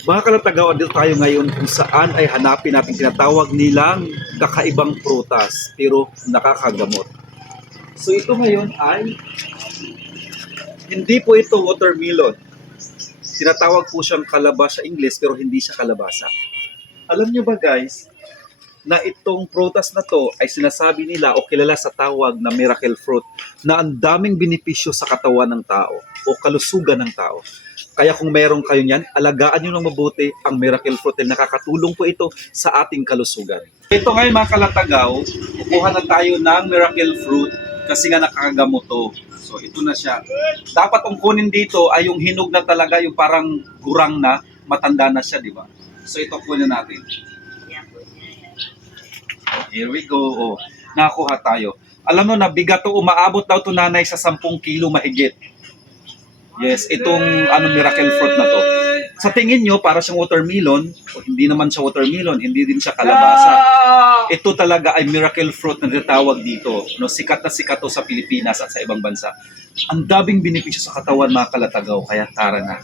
Mga kalatagaw, dito tayo ngayon kung saan ay hanapin natin tinatawag nilang kakaibang prutas pero nakakagamot. So ito ngayon ay hindi po ito watermelon. Tinatawag po siyang kalabasa sa English pero hindi siya kalabasa. Alam niyo ba guys, na itong prutas na to ay sinasabi nila o kilala sa tawag na miracle fruit na ang daming benepisyo sa katawan ng tao o kalusugan ng tao. Kaya kung meron kayo niyan, alagaan nyo ng mabuti ang miracle fruit dahil nakakatulong po ito sa ating kalusugan. Ito ngayon mga kalatagaw, kukuha na tayo ng miracle fruit kasi nga nakakagamot to. So ito na siya. Dapat ang kunin dito ay yung hinog na talaga, yung parang gurang na, matanda na siya, di ba? So ito kunin natin. Here we go. Oh, nakakuha tayo. Alam mo na bigat to, umaabot daw to nanay sa 10 kilo mahigit. Yes, itong ano miracle fruit na to. Sa tingin nyo, para siyang watermelon, o hindi naman siya watermelon, hindi din siya kalabasa. Ito talaga ay miracle fruit na tinatawag dito. No, sikat na sikat to sa Pilipinas at sa ibang bansa. Ang daming benepisyo sa katawan mga kalatagaw, kaya tara na.